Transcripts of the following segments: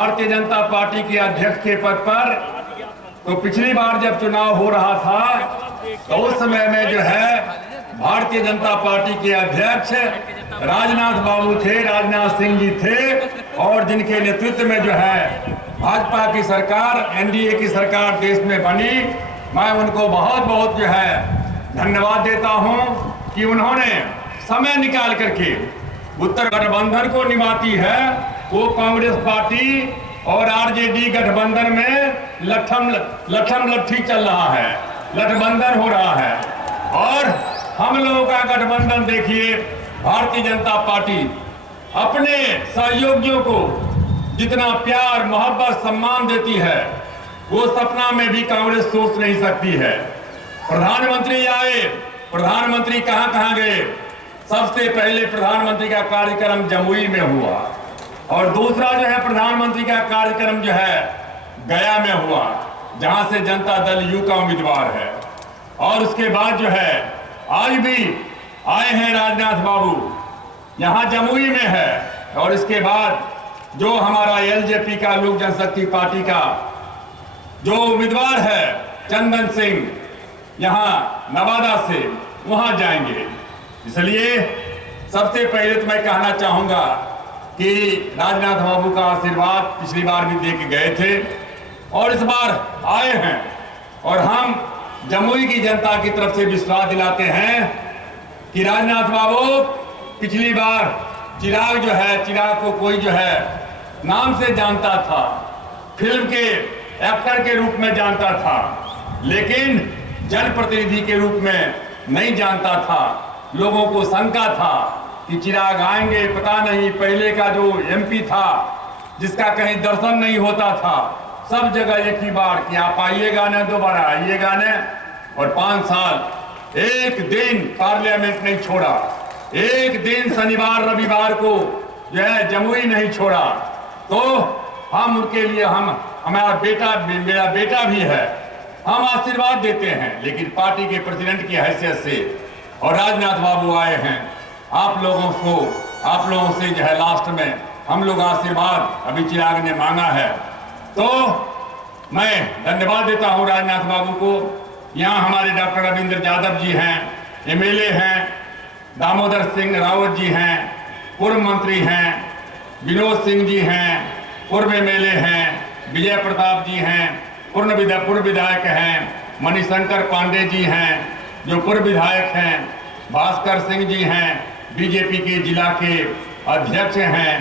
Bharatiya Janata party के अध्यक्ष के पद पर तो पिछली बार जब चुनाव हो रहा था तो उस समय में जो है भारतीय जनता पार्टी के अध्यक्ष राजनाथ बाबू थे, राजनाथ सिंह जी थे, और जिनके नेतृत्व में जो है भाजपा की सरकार, एनडीए की सरकार देश में बनी। मैं उनको बहुत बहुत जो है धन्यवाद देता हूं कि उन्होंने समय निकाल करके उत्तर गठबंधन को निभाती है। वो कांग्रेस पार्टी और आरजेडी गठबंधन में लठम लट्ठी चल रहा है, गठबंधन हो रहा है। और हम लोगों का गठबंधन देखिए, भारतीय जनता पार्टी अपने सहयोगियों को जितना प्यार, मोहब्बत, सम्मान देती है वो सपना में भी कांग्रेस सोच नहीं सकती है। प्रधानमंत्री आए, प्रधानमंत्री कहां गए? सबसे पहले प्रधानमंत्री का कार्यक्रम जमुई में हुआ, और दूसरा जो है प्रधानमंत्री का कार्यक्रम जो है गया में हुआ, जहां से जनता दल यू का उम्मीदवार है। और उसके बाद जो है आज भी आए हैं राजनाथ बाबू, यहां जमुई में है। और इसके बाद जो हमारा एलजेपी का, लोक जनशक्ति पार्टी का जो उम्मीदवार है चंदन सिंह, यहां नवादा से, वहां जाएंगे। इसलिए सबसे पहले तो मैं कहना चाहूंगा कि राजनाथ बाबू का आशीर्वाद पिछली बार भी दे के गए थे और इस बार आए हैं, और हम जमुई की जनता की तरफ से विश्वास दिलाते हैं कि राजनाथ बाबू पिछली बार चिराग जो है, चिराग को कोई जो है नाम से जानता था, फिल्म के एक्टर के रूप में जानता था, लेकिन जनप्रतिनिधि के रूप में नहीं जानता था। लोगों को शंका था कि चिराग आएंगे, पता नहीं। पहले का जो एमपी था जिसका कहीं दर्शन नहीं होता था, सब जगह एक ही बार कि आप आइएगा न, दोबारा आइएगा न। और 5 साल एक दिन पार्लियामेंट नहीं छोड़ा, एक दिन शनिवार रविवार को जो है जमुई नहीं छोड़ा। तो हम उनके लिए, हमारा बेटा, मेरा बेटा भी है, हम आशीर्वाद देते हैं, लेकिन पार्टी के प्रेसिडेंट की हैसियत से। और राजनाथ बाबू आए हैं, आप लोगों से जो है लास्ट में हम लोग आशीर्वाद अभी चिराग ने मांगा है, तो मैं धन्यवाद देता हूं राजनाथ बाबू को। यहाँ हमारे डॉक्टर रविंद्र यादव जी हैं, एमएलए हैं, दामोदर सिंह रावत जी हैं, पूर्व मंत्री हैं, विनोद सिंह जी हैं, पूर्व एमएलए हैं, विजय प्रताप जी हैं, पूर्व विधायक हैं, मणिशंकर पांडे जी हैं जो पूर्व विधायक हैं, भास्कर सिंह जी हैं, बीजेपी के जिला के अध्यक्ष हैं,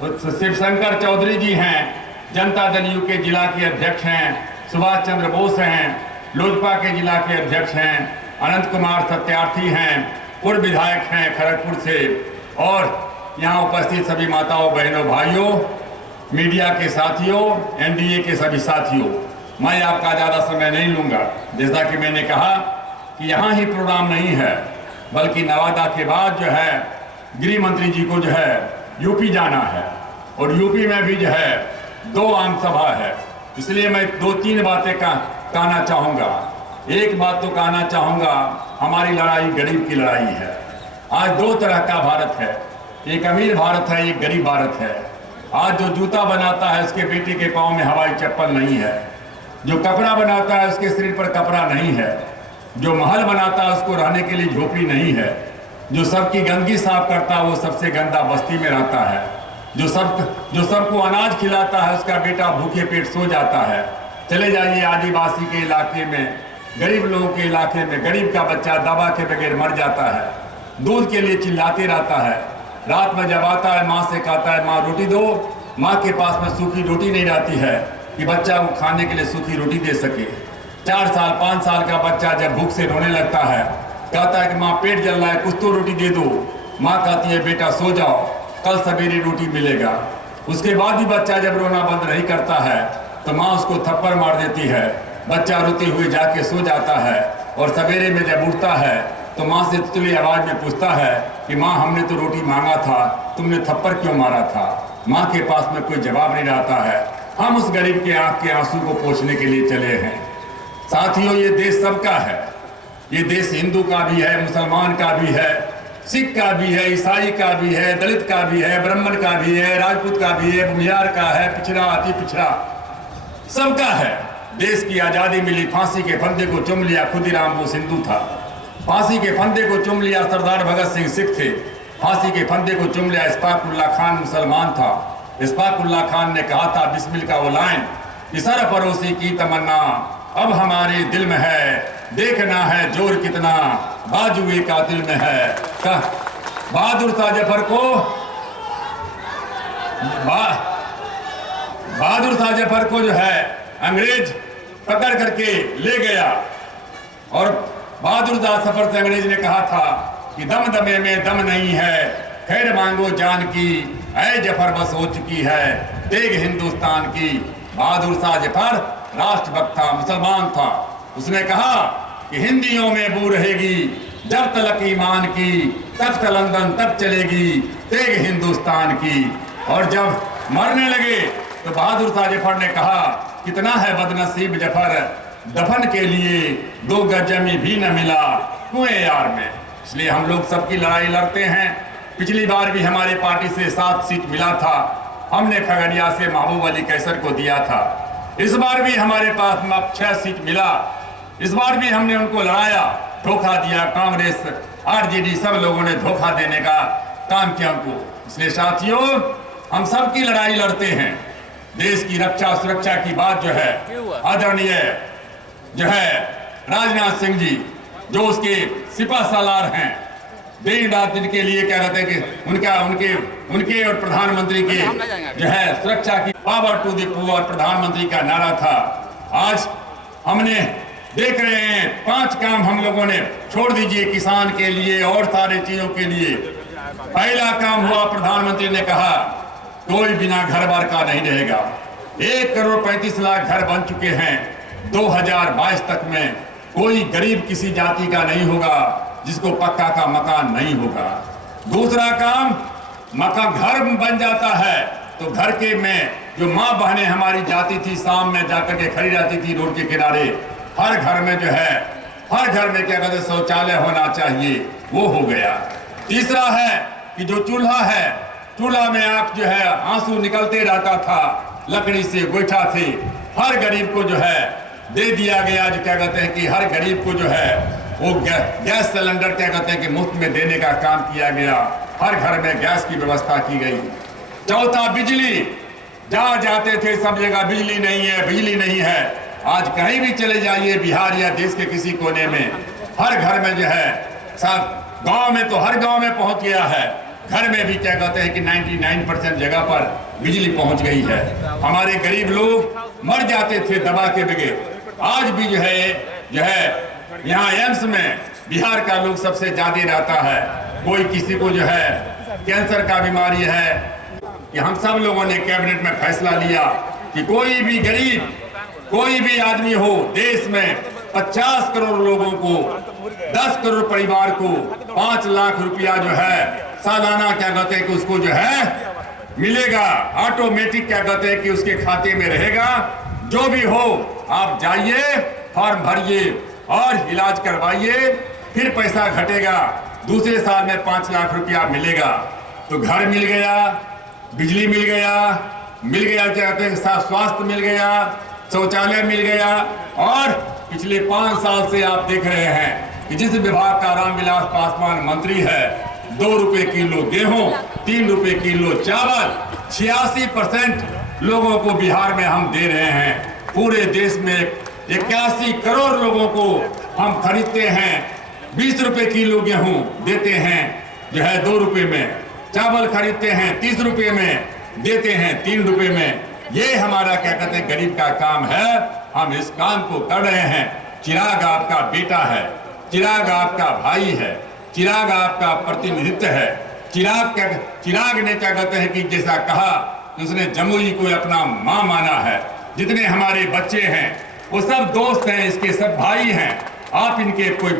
शिवशंकर चौधरी जी हैं, जनता दल यू के जिला के अध्यक्ष हैं, सुभाष चंद्र बोस हैं, लोजपा के जिला के अध्यक्ष हैं, अनंत कुमार सत्यार्थी हैं, पूर्व विधायक हैं खड़गपुर से। और यहाँ उपस्थित सभी माताओं, बहनों, भाइयों, मीडिया के साथियों, एनडीए के सभी साथियों, मैं आपका ज़्यादा समय नहीं लूँगा। जैसा कि मैंने कहा कि यहाँ ही प्रोग्राम नहीं है, बल्कि नवादा के बाद जो है गृह मंत्री जी को जो है यूपी जाना है, और यूपी में भी जो है 2 आम सभा है। इसलिए मैं 2-3 बातें कहना चाहूँगा। एक बात तो कहना चाहूँगा, हमारी लड़ाई गरीब की लड़ाई है। आज 2 तरह का भारत है, एक अमीर भारत है, एक गरीब भारत है। आज जो जूता बनाता है उसके बेटे के पाँव में हवाई चप्पल नहीं है, जो कपड़ा बनाता है उसके शरीर पर कपड़ा नहीं है, जो महल बनाता है उसको रहने के लिए झोपड़ी नहीं है, जो सबकी गंदगी साफ करता है वो सबसे गंदा बस्ती में रहता है, जो सबको अनाज खिलाता है उसका बेटा भूखे पेट सो जाता है। चले जाइए आदिवासी के इलाके में, गरीब लोगों के इलाके में, गरीब का बच्चा दवा के बगैर मर जाता है, दूध के लिए चिल्लाते रहता है। रात में जब आता है माँ से कहता है माँ रोटी दो, माँ के पास में सूखी रोटी नहीं रहती है कि बच्चा को खाने के लिए सूखी रोटी दे सके। 4 साल 5 साल का बच्चा जब भूख से रोने लगता है, कहता है कि माँ पेट जल रहा है, कुछ तो रोटी दे दो। माँ कहती है बेटा सो जाओ, कल सवेरे रोटी मिलेगा। उसके बाद भी बच्चा जब रोना बंद नहीं करता है तो माँ उसको थप्पड़ मार देती है, बच्चा रोते हुए जाके सो जाता है, और सवेरे में जब उठता है तो माँ से तुतली आवाज़ में पूछता है कि माँ हमने तो रोटी मांगा था, तुमने थप्पड़ क्यों मारा था? माँ के पास में कोई जवाब नहीं रहता है। हम उस गरीब के आँख के आंसू को पोंछने के लिए चले हैं। साथियों, ये देश सबका है, ये देश हिंदू का भी है, मुसलमान का भी है, सिख का भी है, ईसाई का भी है, दलित का भी है, ब्राह्मण का भी है, राजपूत का भी है, भूमिहार का है, पिछड़ा अति पिछड़ा सबका है। देश की आजादी मिली, फांसी के फंदे को चूम लिया खुदीराम वो सिंधु था। फांसी के फंदे को चूम लिया सरदार भगत सिंह सिख थे। फांसी के फंदे को चूम लिया इस्फाकुल्ला खान मुसलमान था। इस्फाकुल्ला खान ने कहा था बिस्मिल का वो लाइन कि सर परोसी की तमन्ना अब हमारे दिल में है, देखना है जोर कितना बाजुए कातिल में है। बहादुर शाह जफर को बहादुर शाह जफर को जो है अंग्रेज पकड़ करके ले गया और बहादुर शाह जफर से अंग्रेज ने कहा था कि दम दमे में दम नहीं है, खैर मांगो जान की, ऐ जफर बस हो चुकी है तेग हिंदुस्तान की। बहादुर शाह जफर राष्ट्रभक्त था, मुसलमान था। उसने कहा कि हिंदियों में बू रहेगी जब तलक ईमान की, तख्त लंदन तब चलेगी तेग हिंदुस्तान की। और जब मरने लगे तो बहादुर शाह जफर ने कहा कितना है बदनसीब जफर, दफन के लिए 2 गज जमी भी न मिला कुएं यार में। इसलिए हम लोग सबकी लड़ाई लड़ते हैं। पिछली बार भी हमारे पार्टी से 7 सीट मिला था, हमने खगड़िया से महबूब अली कैसर को दिया था। इस बार भी हमारे पास 6 सीट मिला। इस बार भी हमने उनको लड़ाया, धोखा दिया। कांग्रेस आरजेडी सब लोगों ने धोखा देने का काम किया हमको। इसलिए साथियों हम सबकी लड़ाई लड़ते हैं। देश की रक्षा सुरक्षा की बात जो है आदरणीय जो है राजनाथ सिंह जी जो उसके सिपा सालार हैं, दिन रात जिनके लिए क्या कहते हैं कि उनके और प्रधानमंत्री के जो है सुरक्षा की पावर टू द पुअर प्रधानमंत्री का नारा था। आज हमने देख रहे हैं 5 काम हम लोगों ने छोड़ दीजिए किसान के लिए और सारे चीजों के लिए। पहला काम हुआ, प्रधानमंत्री ने कहा कोई बिना घर बार का नहीं रहेगा। 1 करोड़ 35 लाख घर बन चुके हैं। 2022 तक में कोई गरीब किसी जाति का नहीं होगा जिसको पक्का का मकान नहीं होगा। दूसरा काम, मकान घर बन जाता है तो घर के में जो माँ बहनें हमारी जाती थी शाम में जाकर के खड़ी रहती थी रोड के किनारे, हर घर में जो है हर घर में क्या कहते शौचालय होना चाहिए, वो हो गया। तीसरा है कि जो चूल्हा है, चूल्हा में आप जो है आंसू निकलते रहता था, लकड़ी से गोईठा थे, हर गरीब को जो है दे दिया गया। जो क्या कहते हैं कि हर गरीब को जो है वो गैस सिलेंडर क्या कहते हैं कि मुफ्त में देने का काम किया गया। हर घर में गैस की व्यवस्था की गई। चौथा, बिजली, जहाँ जाते थे सब जगह बिजली नहीं है, बिजली नहीं है। आज कहीं भी चले जाइए बिहार या देश के किसी कोने में, हर घर में जो है सब, गांव में तो हर गांव में पहुंच गया है, घर में भी क्या कहते हैं कि 99% जगह पर बिजली पहुंच गई है। हमारे गरीब लोग मर जाते थे दबा के बगैर। आज भी जो है यहाँ एम्स में बिहार का लोग सबसे ज्यादा रहता है। कोई किसी को जो है कैंसर का बीमारी है कि हम सब लोगों ने कैबिनेट में फैसला लिया कि कोई भी गरीब कोई भी आदमी हो देश में 50 करोड़ लोगों को 10 करोड़ परिवार को 5 लाख रुपया जो है सालाना क्या कहते हैं कि उसको जो है मिलेगा। ऑटोमेटिक क्या कहते हैं कि उसके खाते में रहेगा। जो भी हो आप जाइए, फॉर्म भरिए और इलाज करवाइए, फिर पैसा घटेगा, दूसरे साल में 5 लाख रुपया मिलेगा। तो घर मिल गया, बिजली मिल गया क्या कहते हैं स्वास्थ्य मिल गया, शौचालय मिल गया। और पिछले 5 साल से आप देख रहे हैं कि जिस विभाग का रामविलास पासवान मंत्री है, 2 रुपए किलो गेहूं, 3 रुपए किलो चावल, 86% लोगों को बिहार में हम दे रहे हैं। पूरे देश में 81 करोड़ लोगों को हम खरीदते हैं। 20 रुपए किलो गेहूं देते हैं जो है 2 रुपए में, चावल खरीदते हैं 30 रुपए में, देते हैं 3 रुपए में। ये हमारा क्या कहते हैं गरीब का काम है। हम इस काम को कर रहे हैं। चिराग आपका बेटा है, चिराग आपका भाई है, चिराग आपका प्रतिनिधित्व है। चिराग ने क्या कहते हैं कि जैसा कहा उसने जमुई को अपना माँ माना है। जितने हमारे बच्चे हैं वो सब दोस्त हैं, इसके सब भाई हैं। आप इनके कोई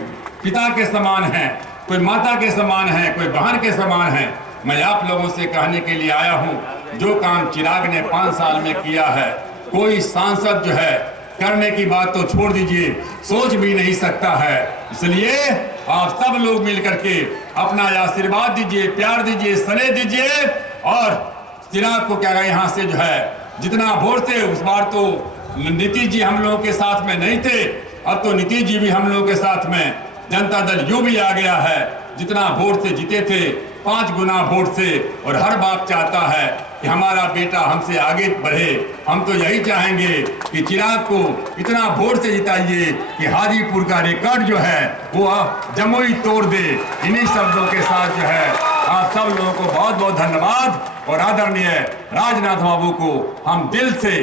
पिता के समान हैं, कोई माता के समान हैं, कोई बहन के समान हैं। मैं आप लोगों से कहने के लिए आया हूं, जो काम चिराग ने 5 साल में किया है, कोई सांसद जो है करने की बात तो छोड़ दीजिए, सोच भी नहीं सकता है। इसलिए आप सब लोग मिल करके अपना आशीर्वाद दीजिए, प्यार दीजिए, स्नेह दीजिए और चिराग को क्या यहाँ से जो है जितना वोट थे, उस बार तो नीतीश जी हम लोगों के साथ में नहीं थे, अब तो नीतीश जी भी हम लोगों के साथ में, जनता दल यू भी आ गया है। जितना वोट से जीते थे 5 गुना वोट से, और हर बाप चाहता है कि हमारा बेटा हमसे आगे बढ़े। हम तो यही चाहेंगे कि चिराग को इतना वोट से जिताइए कि हाजीपुर का रिकॉर्ड जो है वो जमुई तोड़ दे। इन्हीं शब्दों के साथ जो है आप सब लोगों को बहुत बहुत धन्यवाद, और आदरणीय राजनाथ बाबू को हम दिल से,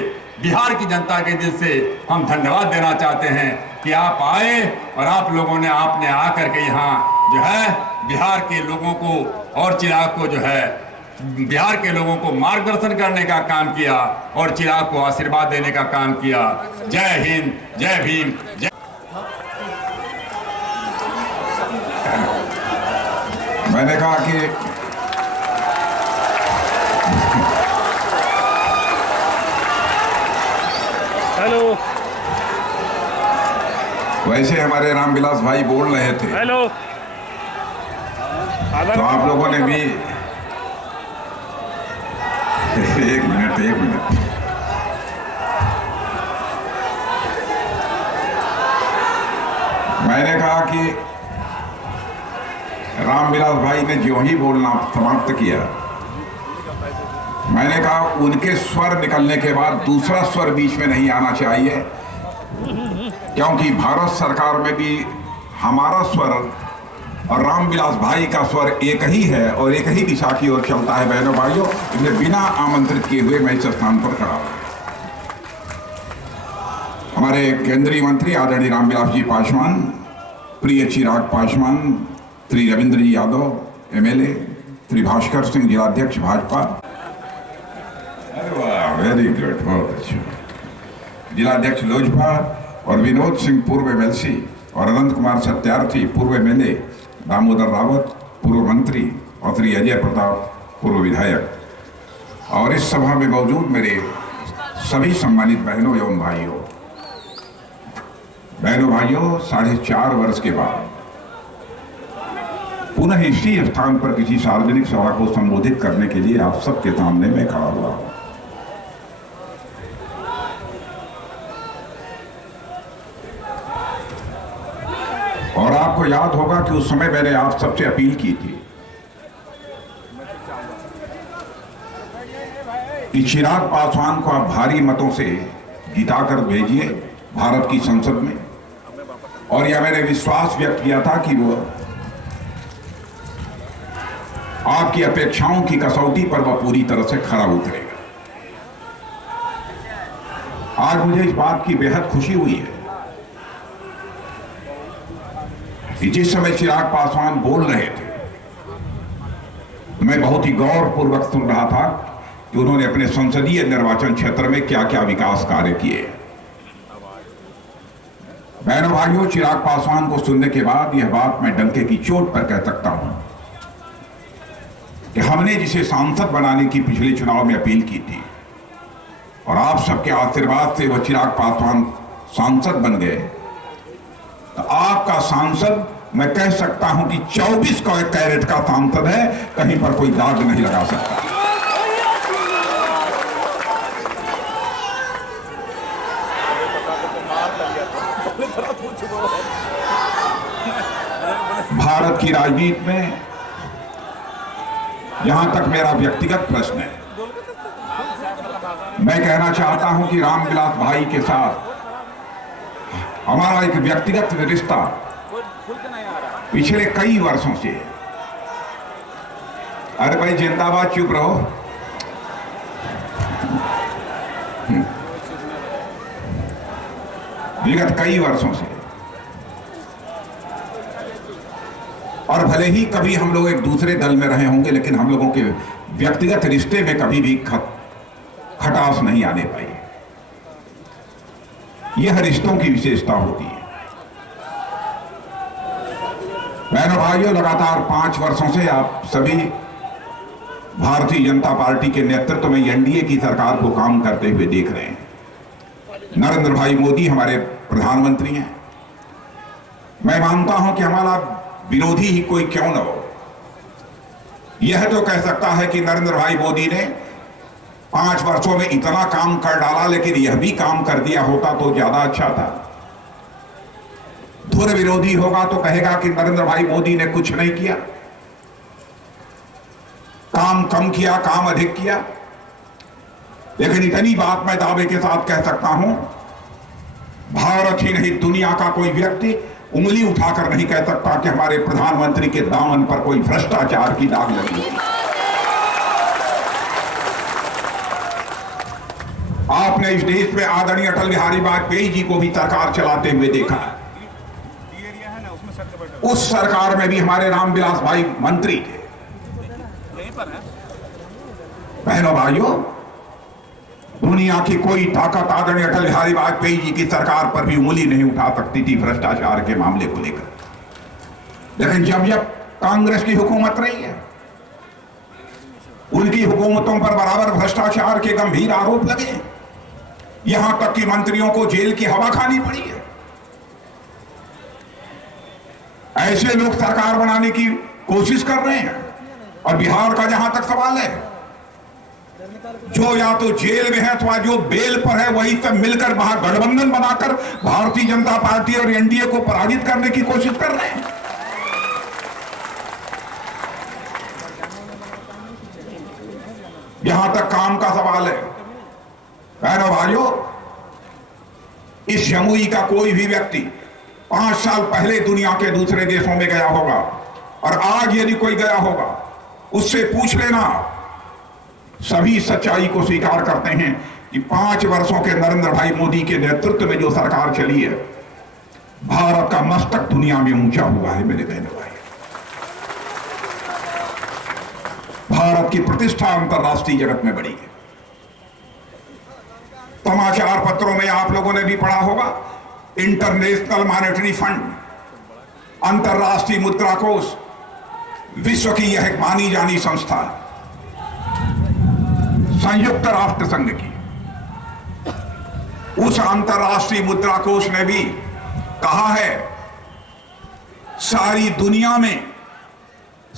बिहार की जनता के दिल से हम धन्यवाद देना चाहते हैं कि आप आए और आपने आकर के यहाँ जो है बिहार के लोगों को और चिराग को जो है बिहार के लोगों को मार्गदर्शन करने का काम किया और चिराग को आशीर्वाद देने का काम किया। जय हिंद, जय भीम, जय। मैंने कहा कि हेलो, वैसे हमारे रामविलास भाई बोल रहे थे, हेलो, तो आप लोगों ने भी एक मिनट मैंने कहा कि रामविलास भाई ने जो ही बोलना समाप्त किया, मैंने कहा उनके स्वर निकलने के बाद दूसरा स्वर बीच में नहीं आना चाहिए, क्योंकि भारत सरकार में भी हमारा स्वर और रामविलास भाई का स्वर एक ही है और एक ही दिशा की ओर चलता है। बहनों भाइयों, इसलिए बिना आमंत्रित किए हुए मैं इस स्थान पर खड़ा हूं। हमारे केंद्रीय मंत्री आदरणीय रामविलास जी पासवान, प्रिय चिराग पासवान, श्री रविंद्र जी यादव एमएलए, श्री भास्कर सिंह जिलाध्यक्ष भाजपा, वेरी गुड, बहुत अच्छा, जिलाध्यक्ष लोजपा, और विनोद सिंह पूर्व एमएलसी, और अनंत कुमार सत्यार्थी पूर्व एमएलए, दामोदर रावत पूर्व मंत्री, और श्री अजय प्रताप पूर्व विधायक, और इस सभा में मौजूद मेरे सभी सम्मानित बहनों एवं भाइयों। 4.5 वर्ष के बाद पुनः इसी स्थान पर किसी सार्वजनिक सभा को संबोधित करने के लिए आप सबके सामने मैं खड़ा हुआ हूं। और आपको याद होगा कि उस समय मैंने आप सबसे अपील की थी कि चिराग पासवान को आप भारी मतों से जिताकर भेजिए भारत की संसद में, और यह मैंने विश्वास व्यक्त किया था कि वो आपकी अपेक्षाओं की कसौटी पर वह पूरी तरह से खरा उतरेगा। आज मुझे इस बात की बेहद खुशी हुई है कि जिस समय चिराग पासवान बोल रहे थे मैं बहुत ही गौरपूर्वक सुन रहा था कि उन्होंने अपने संसदीय निर्वाचन क्षेत्र में क्या क्या विकास कार्य किए। बहनों भाइयों, चिराग पासवान को सुनने के बाद यह बात मैं डंके की चोट पर कह सकता हूं कि हमने जिसे सांसद बनाने की पिछले चुनाव में अपील की थी और आप सबके आशीर्वाद से वह चिराग पासवान सांसद बन गए, तो आपका सांसद मैं कह सकता हूं कि 24 कैरेट का सांसद है, कहीं पर कोई दाग नहीं लगा सकता। भारत की राजनीति में जहां तक मेरा व्यक्तिगत प्रश्न है, मैं कहना चाहता हूं कि रामविलास भाई के साथ हमारा एक व्यक्तिगत रिश्ता पिछले कई वर्षों से, अरे भाई जिंदाबाद, चुप रहो, विगत कई वर्षों से, और भले ही कभी हम लोग एक दूसरे दल में रहे होंगे, लेकिन हम लोगों के व्यक्तिगत रिश्ते में कभी भी खटास नहीं आने पाई। यह रिश्तों की विशेषता होती है। बहनों भाइयों, लगातार 5 वर्षों से आप सभी भारतीय जनता पार्टी के नेतृत्व में एनडीए की सरकार को काम करते हुए देख रहे हैं। नरेंद्र भाई मोदी हमारे प्रधानमंत्री हैं। मैं मानता हूं कि हमारा विरोधी ही कोई क्यों न हो, यह तो कह सकता है कि नरेंद्र भाई मोदी ने 5 वर्षों में इतना काम कर डाला, लेकिन यह भी काम कर दिया होता तो ज्यादा अच्छा था। धुर विरोधी होगा तो कहेगा कि नरेंद्र भाई मोदी ने कुछ नहीं किया, काम कम किया, काम अधिक किया। लेकिन इतनी बात मैं दावे के साथ कह सकता हूं, भारत ही नहीं दुनिया का कोई व्यक्ति उंगली उठाकर नहीं कह सकता कि हमारे प्रधानमंत्री के दामन पर कोई भ्रष्टाचार की दाग लगी है। आपने इस देश में आदरणीय अटल बिहारी वाजपेयी जी को भी सरकार चलाते हुए देखा है। उस सरकार में भी हमारे रामविलास भाई मंत्री थे। बहनों भाइयों, दुनिया की कोई ताकत आदरणीय अटल बिहारी वाजपेयी जी की सरकार पर भी उंगली नहीं उठा सकती थी भ्रष्टाचार के मामले को लेकर। लेकिन जब जब कांग्रेस की हुकूमत रही है, उनकी हुकूमतों पर बराबर भ्रष्टाचार के गंभीर आरोप लगे, यहां तक कि मंत्रियों को जेल की हवा खानी पड़ी है। ऐसे लोग सरकार बनाने की कोशिश कर रहे हैं। और बिहार का जहां तक सवाल है, जो या तो जेल में है अथवा जो बेल पर है, वही सब मिलकर महागठबंधन बनाकर भारतीय जनता पार्टी और एनडीए को पराजित करने की कोशिश कर रहे हैं। यहां तक काम का सवाल है। बहनों भाइयों, इस जमुई का कोई भी व्यक्ति 5 साल पहले दुनिया के दूसरे देशों में गया होगा, और आज यदि कोई गया होगा, उससे पूछ लेना, सभी सच्चाई को स्वीकार करते हैं कि 5 वर्षों के नरेंद्र भाई मोदी के नेतृत्व में जो सरकार चली है, भारत का मस्तक दुनिया में ऊंचा हुआ है। मेरे बहनों भाई, भारत की प्रतिष्ठा अंतर्राष्ट्रीय जगत में बढ़ी है। समाचार पत्रों में आप लोगों ने भी पढ़ा होगा, इंटरनेशनल मॉनेटरी फंड, अंतर्राष्ट्रीय मुद्रा कोष, विश्व की यह एक मानी जानी संस्था, संयुक्त राष्ट्र संघ की, उस अंतर्राष्ट्रीय मुद्रा कोष ने भी कहा है, सारी दुनिया में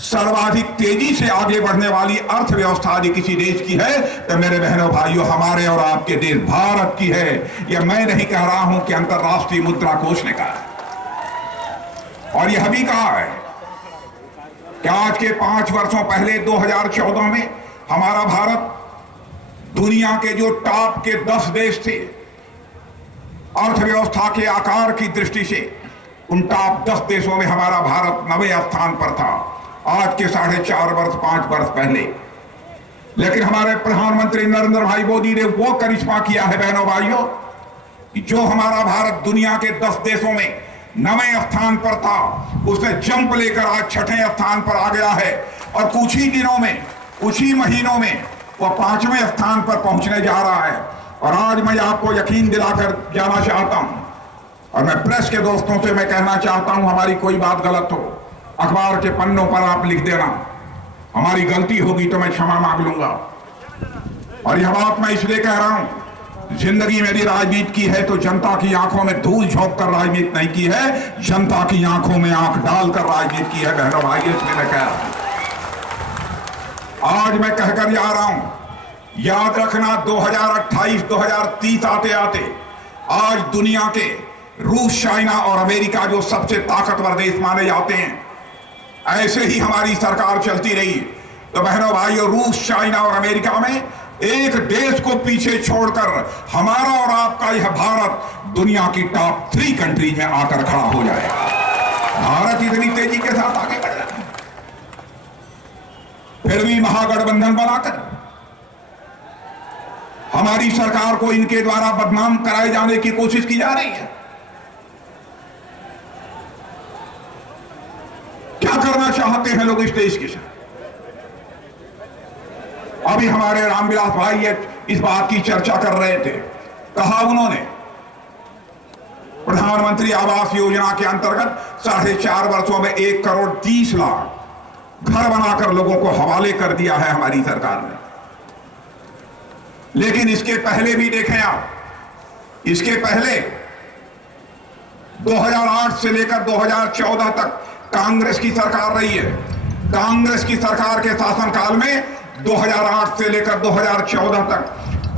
सर्वाधिक तेजी से आगे बढ़ने वाली अर्थव्यवस्था यदि किसी देश की है तो मेरे बहनों भाइयों, हमारे और आपके देश भारत की है। यह मैं नहीं कह रहा हूं कि अंतर्राष्ट्रीय मुद्रा कोष ने कहा है। और यह भी कहा है कि आज के 5 वर्षों पहले 2014 में हमारा भारत दुनिया के जो टॉप के 10 देश थे अर्थव्यवस्था के आकार की दृष्टि से, उन टॉप 10 देशों में हमारा भारत 9वें स्थान पर था, आज के 4.5 वर्ष 5 वर्ष पहले। लेकिन हमारे प्रधानमंत्री नरेंद्र भाई मोदी ने वो करिश्मा किया है बहनों भाइयों, कि जो हमारा भारत दुनिया के 10 देशों में 9वें स्थान पर था, उसने जंप लेकर आज 6ठे स्थान पर आ गया है। और कुछ ही दिनों में, कुछ ही महीनों में वह 5वें स्थान पर पहुंचने जा रहा है। और आज मैं आपको यकीन दिलाकर जाना चाहता हूं, और मैं प्रेस के दोस्तों से मैं कहना चाहता हूं, हमारी कोई बात गलत हो, अखबार के पन्नों पर आप लिख देना, हमारी गलती होगी तो मैं क्षमा मांग लूंगा। और यह बात मैं इसलिए कह रहा हूं, जिंदगी में यदि राजनीति की है तो जनता की आंखों में धूल झोंक कर राजनीति नहीं की है, जनता की आंखों में आंख डालकर राजनीति की है बहनों भाई, इसलिए मैं कह रहा हूं। आज मैं कहकर जा रहा हूं, याद रखना 2028-2030 आते आते आज दुनिया के रूस, चाइना और अमेरिका जो सबसे ताकतवर देश माने जाते हैं, ऐसे ही हमारी सरकार चलती रही तो बहनों भाइयों, रूस, चाइना और अमेरिका में एक देश को पीछे छोड़कर हमारा और आपका यह भारत दुनिया की टॉप 3 कंट्रीज में आकर खड़ा हो जाएगा। भारत इतनी तेजी के साथ आगे बढ़ रहा है, फिर भी महागठबंधन बनाकर हमारी सरकार को इनके द्वारा बदनाम कराए जाने की कोशिश की जा रही है। क्या करना चाहते हैं लोग इस देश के साथ? अभी हमारे रामविलास भाई इस बात की चर्चा कर रहे थे, कहा उन्होंने प्रधानमंत्री आवास योजना के अंतर्गत 4.5 वर्षों में 1 करोड़ 30 लाख घर बनाकर लोगों को हवाले कर दिया है हमारी सरकार ने। लेकिन इसके पहले भी देखें आप, इसके पहले 2008 से लेकर 2014 तक कांग्रेस की सरकार रही है। कांग्रेस की सरकार के शासनकाल में 2008 से लेकर 2014 तक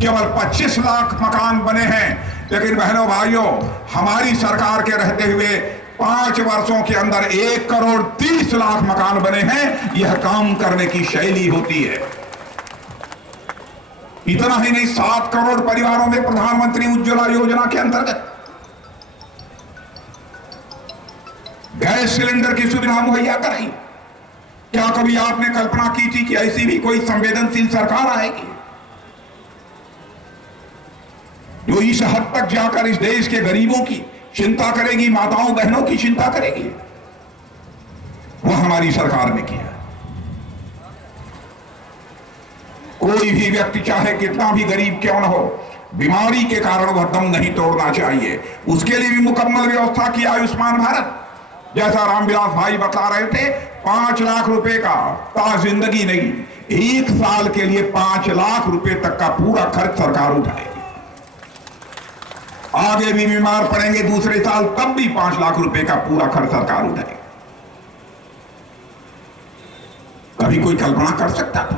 केवल 25 लाख मकान बने हैं। लेकिन बहनों भाइयों, हमारी सरकार के रहते हुए 5 वर्षों के अंदर 1,30,00,000 मकान बने हैं। यह काम करने की शैली होती है। इतना ही नहीं, 7 करोड़ परिवारों में प्रधानमंत्री उज्ज्वला योजना के अंतर्गत गैस सिलेंडर की सुविधा मुहैया कराई। क्या कभी आपने कल्पना की थी कि ऐसी भी कोई संवेदनशील सरकार आएगी जो इस हद तक जाकर इस देश के गरीबों की चिंता करेगी, माताओं बहनों की चिंता करेगी? वह हमारी सरकार ने किया। कोई भी व्यक्ति चाहे कितना भी गरीब क्यों न हो, बीमारी के कारण वह दम नहीं तोड़ना चाहिए। उसके लिए भी मुकम्मल व्यवस्था की आयुष्मान भारत, जैसा रामविलास भाई बता रहे थे। 5 लाख रुपए का ता जिंदगी नहीं, 1 साल के लिए 5 लाख रुपए तक का पूरा खर्च सरकार उठाएगी। आगे भी बीमार पड़ेंगे दूसरे साल, तब भी 5 लाख रुपए का पूरा खर्च सरकार उठाएगी। कभी कोई कल्पना कर सकता था?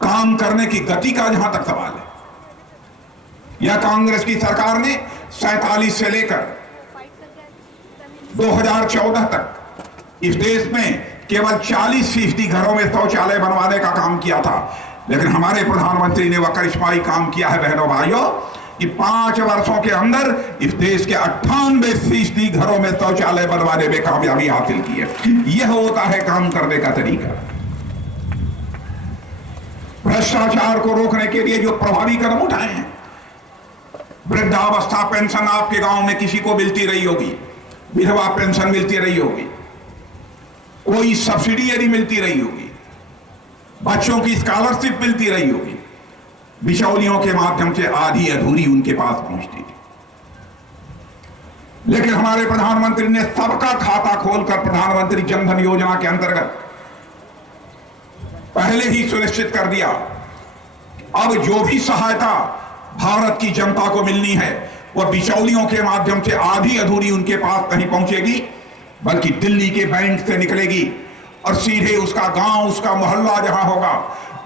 काम करने की गति का जहां तक सवाल है, यह कांग्रेस की सरकार ने 47 से लेकर 2014 तक इस देश में केवल 40% घरों में शौचालय बनवाने का काम किया था। लेकिन हमारे प्रधानमंत्री ने वह करिश्माई काम किया है बहनों भाइयों कि 5 वर्षों के अंदर इस देश के 98% घरों में शौचालय बनवाने में कामयाबी हासिल की है। यह होता है काम करने का तरीका। भ्रष्टाचार को रोकने के लिए जो प्रभावी कदम उठाए हैं, वृद्धावस्था पेंशन आपके गांव में किसी को मिलती रही होगी, विधवा पेंशन मिलती रही होगी, कोई सब्सिडी यदि मिलती रही होगी, बच्चों की स्कॉलरशिप मिलती रही होगी, बिचौलियों के माध्यम से आधी अधूरी उनके पास पहुंचती थी। लेकिन हमारे प्रधानमंत्री ने सबका खाता खोलकर प्रधानमंत्री जनधन योजना के अंतर्गत पहले ही सुनिश्चित कर दिया, अब जो भी सहायता भारत की जनता को मिलनी है वह बिचौलियों के माध्यम से आधी अधूरी उनके पास नहीं पहुंचेगी, बल्कि दिल्ली के बैंक से निकलेगी और सीधे उसका गांव, उसका मोहल्ला जहां होगा,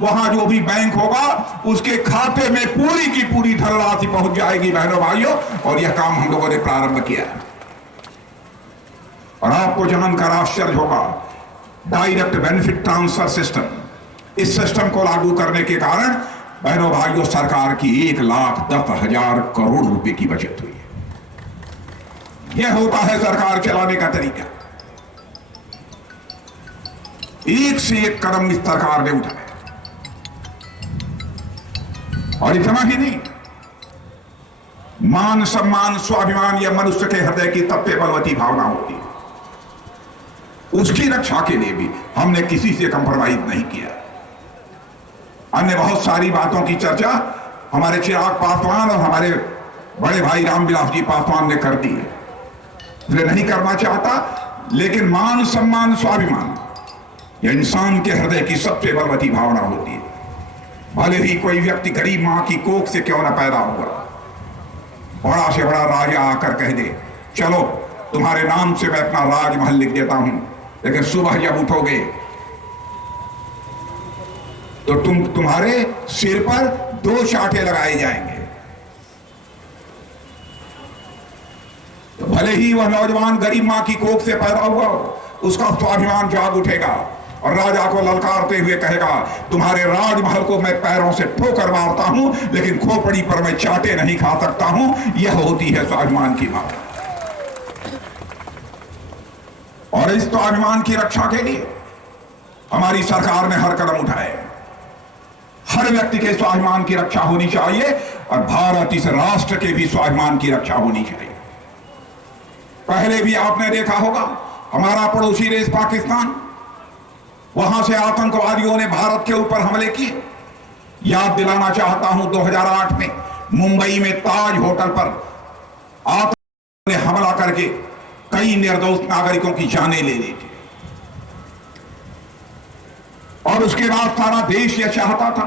वहां जो भी बैंक होगा उसके खाते में पूरी की पूरी धनराशि पहुंच जाएगी बहनों भाइयों। और यह काम हम लोगों ने प्रारंभ किया। और आपको जानकर आश्चर्य होगा, डायरेक्ट बेनिफिट ट्रांसफर सिस्टम, इस सिस्टम को लागू करने के कारण बहनों भाइयों सरकार की 1,10,000 करोड़ रुपए की बचत हुई है। यह होता है सरकार चलाने का तरीका। एक से एक कदम इस सरकार ने उठाया। और इतना ही नहीं, मान सम्मान स्वाभिमान यह मनुष्य के हृदय की सबसे बलवती भावना होती है। उसकी रक्षा के लिए भी हमने किसी से कंप्रोमाइज नहीं किया। अन्य बहुत सारी बातों की चर्चा हमारे चिराग पासवान और हमारे बड़े भाई रामविलास जी पासवान ने कर दी है, इसलिए नहीं करना चाहता। लेकिन मान सम्मान स्वाभिमान यह इंसान के हृदय की सबसे बलवती भावना होती है। भले ही कोई व्यक्ति गरीब मां की कोख से क्यों न पैदा हुआ, बड़ा से बड़ा राजा आकर कह दे चलो तुम्हारे नाम से मैं अपना राजमहल लिख देता हूं, लेकिन सुबह जब उठोगे तो तुम्हारे सिर पर 2 चांटे लगाए जाएंगे। तो भले ही वह नौजवान गरीब मां की कोख से पैदा हुआ, उसका स्वाभिमान जाग उठेगा और राजा को ललकारते हुए कहेगा तुम्हारे राजमहल को मैं पैरों से ठोकर मारता हूं, लेकिन खोपड़ी पर मैं चाटे नहीं खा सकता हूं। यह होती है स्वाभिमान की भावना। और इस स्वाभिमान की रक्षा के लिए हमारी सरकार ने हर कदम उठाए। हर व्यक्ति के स्वाभिमान की रक्षा होनी चाहिए और भारत इस राष्ट्र के भी स्वाभिमान की रक्षा होनी चाहिए। पहले भी आपने देखा होगा, हमारा पड़ोसी देश पाकिस्तान, वहां से आतंकवादियों ने भारत के ऊपर हमले किए। याद दिलाना चाहता हूं 2008 में मुंबई में ताज होटल पर आतंकवादियों ने हमला करके कई निर्दोष नागरिकों की जानें ले ली थी। और उसके बाद सारा देश यह चाहता था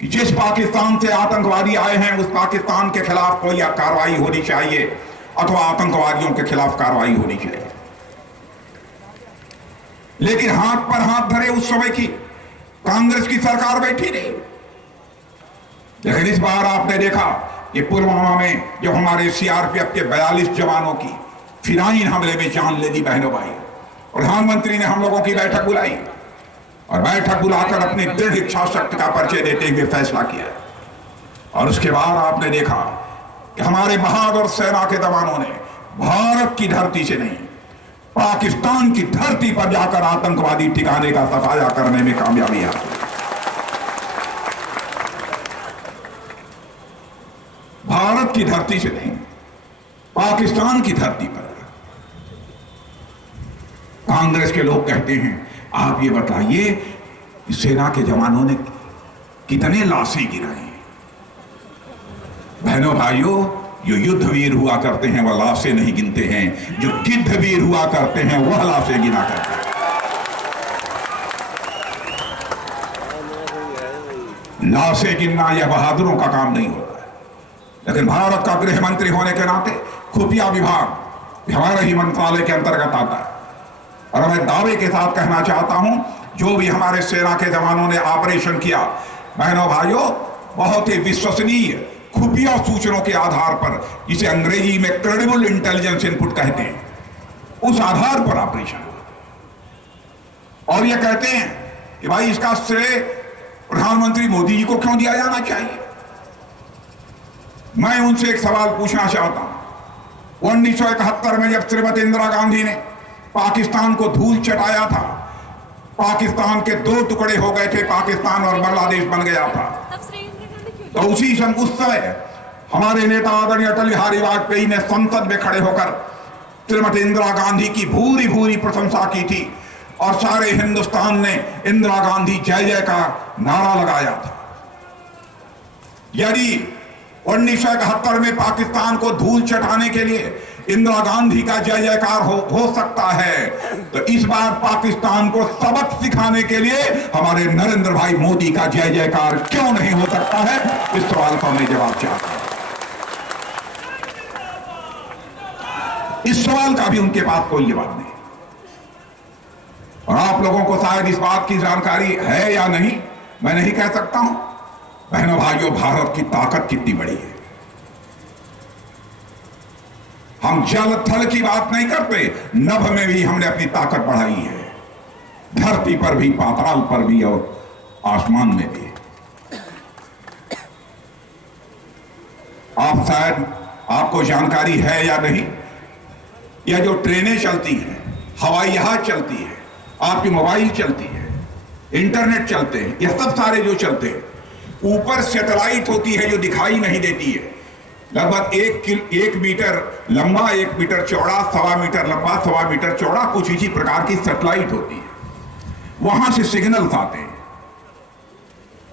कि जिस पाकिस्तान से आतंकवादी आए हैं उस पाकिस्तान के खिलाफ कोई कार्रवाई होनी चाहिए अथवा आतंकवादियों के खिलाफ कार्रवाई होनी चाहिए। लेकिन हाथ पर हाथ धरे उस समय की कांग्रेस की सरकार बैठी नहीं। लेकिन इस बार आपने देखा कि पुलवामा में जब हमारे सीआरपीएफ के 42 जवानों की फिराइन हमले में जान ले दी बहनों भाई, प्रधानमंत्री ने हम लोगों की बैठक बुलाई और बैठक बुलाकर अपनी दृढ़ इच्छा शक्ति का परिचय देते हुए फैसला किया। और उसके बाद आपने देखा कि हमारे बहादुर सेना के जवानों ने भारत की धरती से नहीं, पाकिस्तान की धरती पर जाकर आतंकवादी ठिकाने का सफाया करने में कामयाबी हासिल। भारत की धरती से नहीं, पाकिस्तान की धरती पर। कांग्रेस के लोग कहते हैं, आप ये बताइए सेना के जवानों ने कितने लाशें गिराई। बहनों भाइयों, जो युद्धवीर हुआ करते हैं वह लाशें नहीं गिनते हैं, जो गिद्धवीर हुआ करते हैं वह लाशें गिना करते हैं। लाशें गिनना यह बहादुरों का काम नहीं होता है। लेकिन भारत का गृह मंत्री होने के नाते खुफिया विभाग हमारे ही मंत्रालय के अंतर्गत आता है। और मैं दावे के साथ कहना चाहता हूं, जो भी हमारे सेना के जवानों ने ऑपरेशन किया, बहनों भाइयों, बहुत ही विश्वसनीय खुफिया सूचनाओं के आधार पर, जिसे अंग्रेजी में क्रेडिबल इंटेलिजेंस इनपुट कहते हैं, उस आधार पर ऑपरेशन हुआ। और ये कहते हैं कि भाई इसका श्रेय प्रधानमंत्री मोदी जी को क्यों दिया जाना चाहिए। मैं उनसे एक सवाल पूछना चाहता हूं। 1971 में जब श्रीमती इंदिरा गांधी ने पाकिस्तान को धूल चटाया था, पाकिस्तान के 2 टुकड़े हो गए थे, पाकिस्तान और बांग्लादेश बन गया था। तो उसी समय हमारे नेता आदरणीय अटल बिहारी वाजपेयी ने संसद में खड़े होकर श्रीमती इंदिरा गांधी की भूरी भूरी प्रशंसा की थी और सारे हिंदुस्तान ने इंदिरा गांधी जय जय का नारा लगाया था। यदि 1971 में पाकिस्तान को धूल चटाने के लिए इंदिरा गांधी का जय जयकार हो सकता है, तो इस बार पाकिस्तान को सबक सिखाने के लिए हमारे नरेंद्र भाई मोदी का जय जयकार क्यों नहीं हो सकता है। इस सवाल का मैं जवाब चाहता हूं। इस सवाल का भी उनके पास कोई जवाब नहीं। और आप लोगों को शायद इस बात की जानकारी है या नहीं, मैं नहीं कह सकता हूं। बहनों भाइयों, भारत की ताकत कितनी बड़ी है। हम जल थल की बात नहीं करते, नभ में भी हमने अपनी ताकत बढ़ाई है, धरती पर भी, पाताल पर भी और आसमान में भी। आप शायद आपको जानकारी है या नहीं, यह जो ट्रेनें चलती हैं, हवाई जहाज चलती है, आपकी मोबाइल चलती है, इंटरनेट चलते हैं, यह सब सारे जो चलते हैं, ऊपर सैटेलाइट होती है जो दिखाई नहीं देती है। लगभग 1 मीटर लंबा, 1 मीटर चौड़ा, 1.25 मीटर लंबा, 1.25 मीटर चौड़ा, कुछ इसी प्रकार की सैटेलाइट होती है। वहां से सिग्नल्स आते हैं,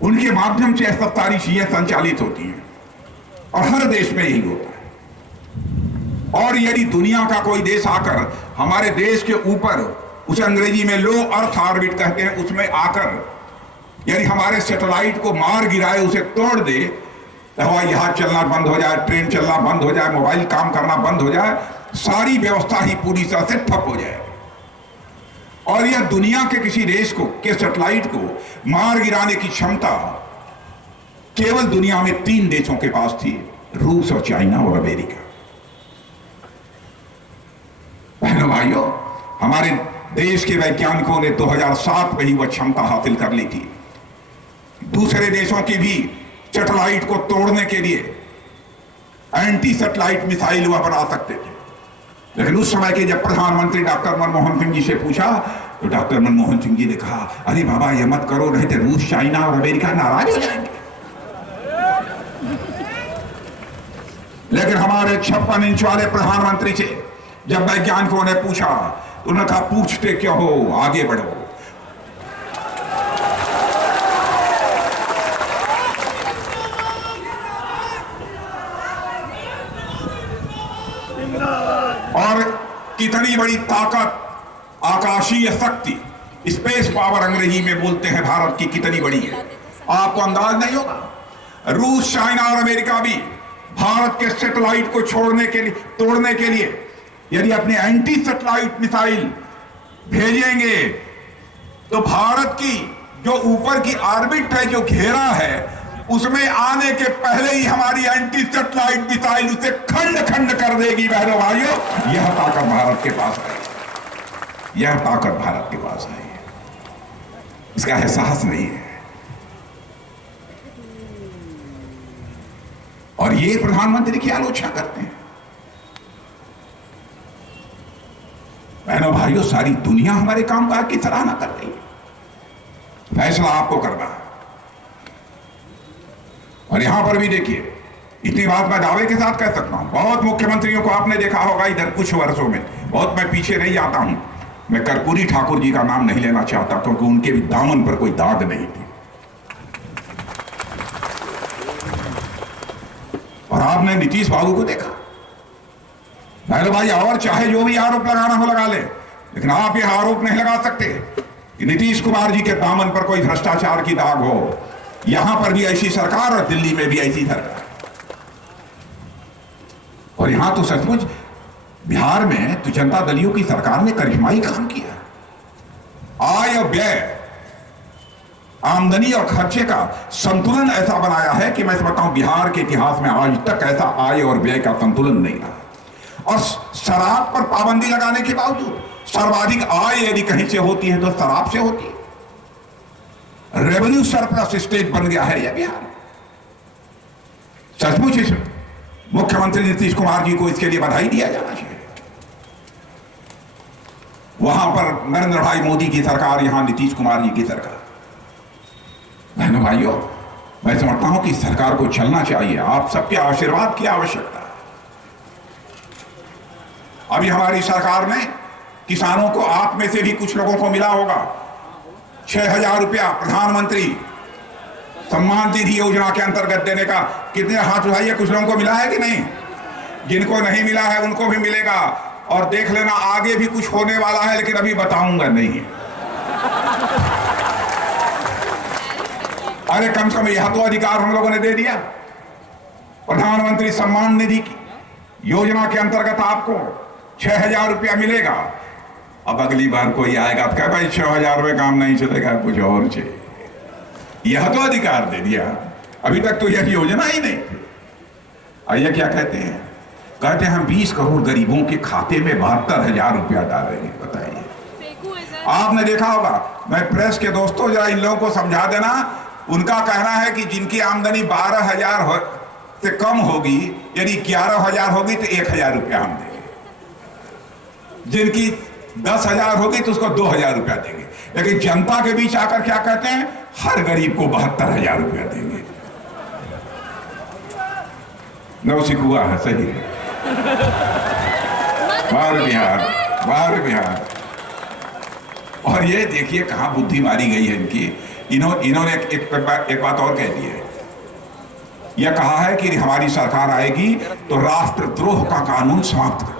उनके माध्यम से सब सारी चीजें संचालित होती हैं और हर देश में यही होता है। और यदि दुनिया का कोई देश आकर हमारे देश के ऊपर, उसे अंग्रेजी में लो अर्थ ऑर्बिट कहते हैं, उसमें आकर यदि हमारे सैटेलाइट को मार गिराए, उसे तोड़ दे, हवाई जहाज चलना बंद हो जाए, ट्रेन चलना बंद हो जाए, मोबाइल काम करना बंद हो जाए, सारी व्यवस्था ही पूरी तरह से ठप हो जाए। और यह दुनिया के किसी देश को के सैटेलाइट को मार गिराने की क्षमता केवल दुनिया में 3 देशों के पास थी, रूस और चाइना और अमेरिका। बहनों भाइयों, हमारे देश के वैज्ञानिकों ने 2007 में ही वह क्षमता हासिल कर ली थी। दूसरे देशों की भी सैटेलाइट को तोड़ने के लिए एंटी सैटेलाइट मिसाइल वह बना सकते थे। लेकिन उस समय के जब प्रधानमंत्री डॉक्टर मनमोहन सिंह जी से पूछा, तो डॉक्टर मनमोहन सिंह जी ने कहा, अरे बाबा ये मत करो, नहीं तो रूस, चाइना और अमेरिका नाराज हो जाएंगे। लेकिन हमारे 56 इंच वाले प्रधानमंत्री से जब वैज्ञानिकों ने पूछा, तो उन्होंने कहा, पूछते क्यों हो, आगे बढ़ो। और कितनी बड़ी ताकत, आकाशीय शक्ति, स्पेस पावर अंग्रेजी में बोलते हैं, भारत की कितनी बड़ी है, आपको अंदाज नहीं होगा। रूस, चाइना और अमेरिका भी भारत के सैटेलाइट को तोड़ने के लिए यदि अपने एंटी सैटेलाइट मिसाइल भेजेंगे, तो भारत की जो ऊपर की ऑर्बिट है, जो घेरा है, उसमें आने के पहले ही हमारी एंटी सैटेलाइट मिसाइल उसे खंड खंड कर देगी। बहनों भाइयों, यह ताकत भारत के पास है, यह ताकत भारत के पास है। इसका एहसास नहीं है। और ये प्रधानमंत्री की आलोचना करते हैं। बहनों भाइयों, सारी दुनिया हमारे कामकाज की सराहना कर रही है। फैसला आपको करना है। और यहां पर भी देखिए, इतनी बात मैं दावे के साथ कह सकता हूं, बहुत मुख्यमंत्रियों को आपने देखा होगा इधर कुछ वर्षों में, बहुत मैं पीछे नहीं जाता हूं, मैं कर्पूरी ठाकुर जी का नाम नहीं लेना चाहता क्योंकि उनके भी दामन पर कोई दाग नहीं थी। और आपने नीतीश बाबू को देखा। बहनों भाई, और चाहे जो भी आरोप लगाना हो लगा ले, लेकिन आप यह आरोप नहीं लगा सकते कि नीतीश कुमार जी के दामन पर कोई भ्रष्टाचार की दाग हो। यहां पर भी ऐसी सरकार और दिल्ली में भी ऐसी सरकार। और यहां तो सचमुच बिहार में तो जनता दलियों की सरकार ने करिश्माई काम किया। आय और व्यय, आमदनी और खर्चे का संतुलन ऐसा बनाया है कि मैं बताऊं, बिहार के इतिहास में आज तक ऐसा आय और व्यय का संतुलन नहीं रहा। और शराब पर पाबंदी लगाने के बावजूद सर्वाधिक आय यदि कहीं से होती है तो शराब से होती है। रेवेन्यू सरप्लस स्टेट बन गया है यह बिहार। सचमुच इस मुख्यमंत्री नीतीश कुमार जी को इसके लिए बधाई दिया जाना चाहिए। वहां पर नरेंद्र भाई मोदी की सरकार, यहां नीतीश कुमार जी की सरकार। बहनों भाइयों, मैं समझता हूं कि सरकार को चलना चाहिए। आप सबके आशीर्वाद की आवश्यकता है। अभी हमारी सरकार में किसानों को, आप में से भी कुछ लोगों को मिला होगा, 6,000 रुपया प्रधानमंत्री सम्मान निधि योजना के अंतर्गत देने का। कितने हाथ उठाइए, कुछ लोगों को मिला है कि नहीं? जिनको नहीं मिला है उनको भी मिलेगा। और देख लेना, आगे भी कुछ होने वाला है, लेकिन अभी बताऊंगा नहीं। अरे कम से कम यह तो अधिकार हम लोगों ने दे दिया। प्रधानमंत्री सम्मान निधि की योजना के अंतर्गत आपको 6,000 रुपया मिलेगा। अब अगली बार कोई आएगा तो कहे भाई 6,000 रुपये काम नहीं चलेगा, कुछ और चाहिए। यह तो अधिकार दे दिया। अभी तक तो यह योजना ही नहीं थी। आइए क्या कहते हैं? कहते हैं हम 20 करोड़ गरीबों के खाते में 72,000 रुपया डालेंगे। बताइए, आपने देखा होगा। मैं प्रेस के दोस्तों, जरा इन लोगों को समझा देना। उनका कहना है कि जिनकी आमदनी 12,000 से कम होगी, यदि 11,000 होगी तो 1,000 रुपया हम देंगे। जिनकी 10,000 होगी तो उसको 2,000 रुपया देंगे। लेकिन जनता के बीच आकर क्या कहते हैं? हर गरीब को 72,000 रुपया देंगे। नौसिक हुआ है, सही है। बाहर बिहार। और ये देखिए कहां बुद्धि मारी गई है इनकी। इन्होंने एक बात और कह दी है। यह कहा है कि हमारी सरकार आएगी तो राष्ट्रद्रोह का कानून समाप्त कर देगी।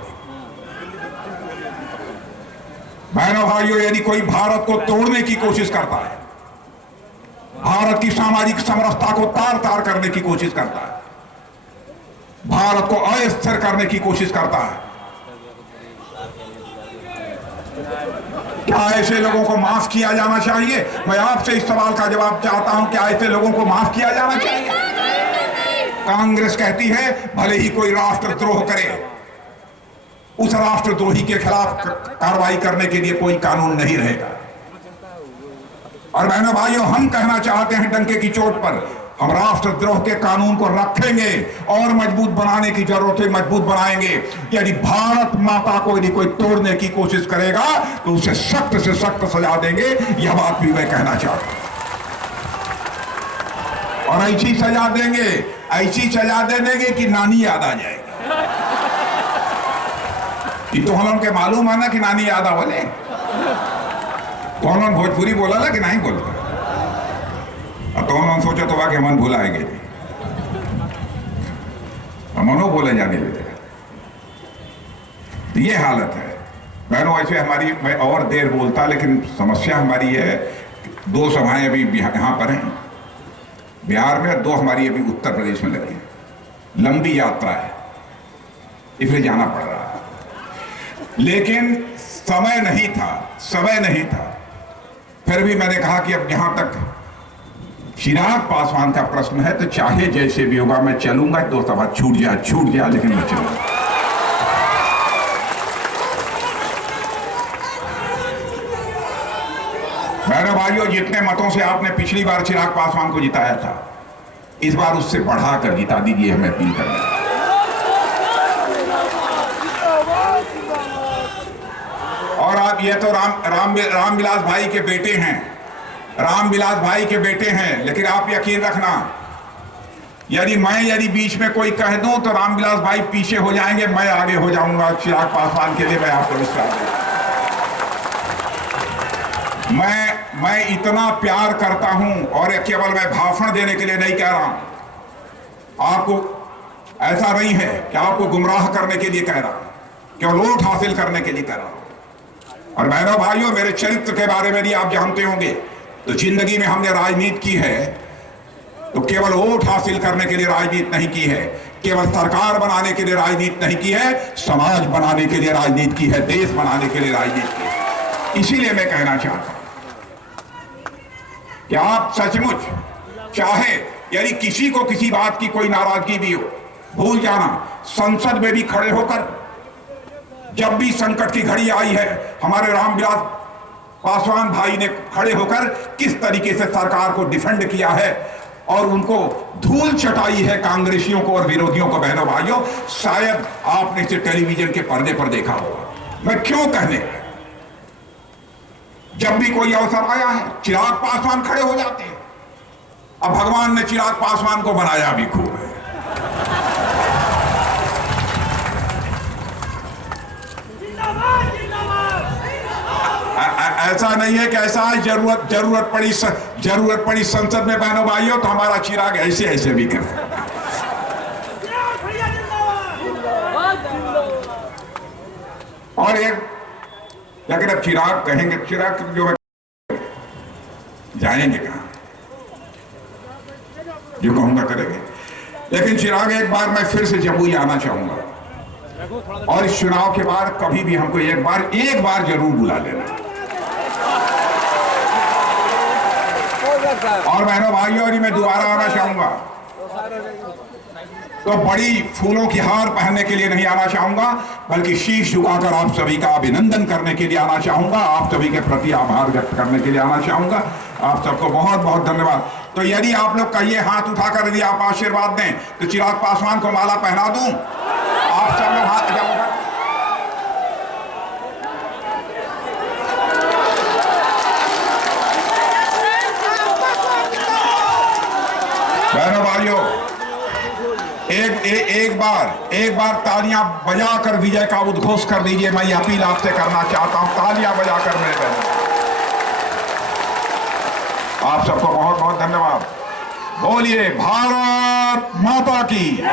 बहनों भाइयों, यदि कोई भारत को तोड़ने की कोशिश करता है, भारत की सामाजिक समरसता को तार तार करने की कोशिश करता है, भारत को अस्थिर करने की कोशिश करता है, क्या ऐसे लोगों को माफ किया जाना चाहिए? मैं आपसे इस सवाल का जवाब चाहता हूं, क्या ऐसे लोगों को माफ किया जाना चाहिए? कांग्रेस कहती है भले ही कोई राष्ट्रद्रोह करे, उस राष्ट्रद्रोही के खिलाफ कार्रवाई करने के लिए कोई कानून नहीं रहेगा। और बहनों भाइयों, हम कहना चाहते हैं डंके की चोट पर, हम राष्ट्रद्रोह के कानून को रखेंगे और मजबूत बनाने की जरूरत है, मजबूत बनाएंगे। यदि भारत माता को यदि कोई तोड़ने की कोशिश करेगा तो उसे सख्त से सख्त सजा देंगे। यह बात भी मैं कहना चाहता हूं। और ऐसी सजा देंगे, ऐसी सजा दे देंगे कि नानी याद आ जाएगी। तो हम लोग के मालूम है ना कि नानी याद आवले। तो हम लोग भोजपुरी बोला ना कि नहीं बोलता। तो हम सोचा तो वाकई मन भुलाएंगे, मनो बोले जाने लगे। तो ये हालत है बहनों। ऐसे हमारी, मैं और देर बोलता, लेकिन समस्या हमारी है, 2 सभाएं अभी यहाँ पर हैं बिहार में, 2 हमारी अभी उत्तर प्रदेश में लगी है। लंबी यात्रा है, इसलिए जाना पड़ रहा है। लेकिन समय नहीं था। फिर भी मैंने कहा कि अब जहां तक चिराग पासवान का प्रश्न है तो चाहे जैसे भी होगा मैं चलूंगा, दो सभा छूट जाए लेकिन मैं चलूंगा। मेरे भाइयों, जितने मतों से आपने पिछली बार चिराग पासवान को जिताया था, इस बार उससे बढ़ाकर जिता दीजिए, हमें अपील करना। और आप ये तो रामविलास भाई के बेटे हैं, रामविलास भाई के बेटे हैं, लेकिन आप यकीन रखना, यदि बीच में कोई कह दूं तो रामविलास भाई पीछे हो जाएंगे, मैं आगे हो जाऊंगा चिराग पासवान के लिए। मैं आपको विश्वास देता हूं, मैं इतना प्यार करता हूं, और केवल मैं भाषण देने के लिए नहीं कह रहा हूं, आपको ऐसा नहीं है कि आपको गुमराह करने के लिए कह रहा हूं, केवल वोट हासिल करने के लिए कह रहा हूं। और बहनों भाइयों, मेरे चरित्र के बारे में भी आप जानते होंगे, तो जिंदगी में हमने राजनीति की है तो केवल वोट हासिल करने के लिए राजनीति नहीं की है, केवल सरकार बनाने के लिए राजनीति नहीं की है, समाज बनाने के लिए राजनीति की है, देश बनाने के लिए राजनीति की है। इसीलिए मैं कहना चाहता हूं कि आप सचमुच चाहे यदि किसी को किसी बात की कोई नाराजगी भी हो, भूल जाना, संसद में भी खड़े होकर जब भी संकट की घड़ी आई है, हमारे रामविलास पासवान भाई ने खड़े होकर किस तरीके से सरकार को डिफेंड किया है और उनको धूल चटाई है कांग्रेसियों को और विरोधियों को। बहनों भाइयों, शायद आपने इसे टेलीविजन के पर्दे पर देखा होगा। मैं क्यों कहने, जब भी कोई अवसर आया है चिराग पासवान खड़े हो जाते हैं। अब भगवान ने चिराग पासवान को बनाया भी खूब है। ऐसा नहीं है कि ऐसा जरूरत पड़ी संसद में बहनों भाइयों तो हमारा चिराग ऐसे भी कर। और एक लेकिन अब चिराग कहेंगे, चिराग जो जाएंगे कहां, जो कहूंगा करेंगे। लेकिन चिराग, एक बार मैं फिर से जमुई आना चाहूंगा, और इस चुनाव के बाद कभी भी हमको एक बार जरूर बुला लेना। और बहनों भाइयों, मैं दोबारा आना चाहूंगा तो बड़ी फूलों की हार पहनने के लिए नहीं आना चाहूंगा, बल्कि शीश झुकाकर आप सभी का अभिनंदन करने के लिए आना चाहूंगा, आप सभी के प्रति आभार व्यक्त करने के लिए आना चाहूंगा। आप सबको बहुत बहुत धन्यवाद। तो यदि आप लोग कहिए, हाथ उठाकर यदि आप आशीर्वाद दें तो चिराग पासवान को माला पहना दूं। आप सब लोग हाथ उठाकर, बहनों भाइयों, एक बार तालियां बजाकर विजय का उद्घोष कर दीजिए। मैं ये अपील आपसे करना चाहता हूं, तालियां बजाकर मेरे बहनों। आप सबको बहुत बहुत धन्यवाद। बोलिए भारत माता की।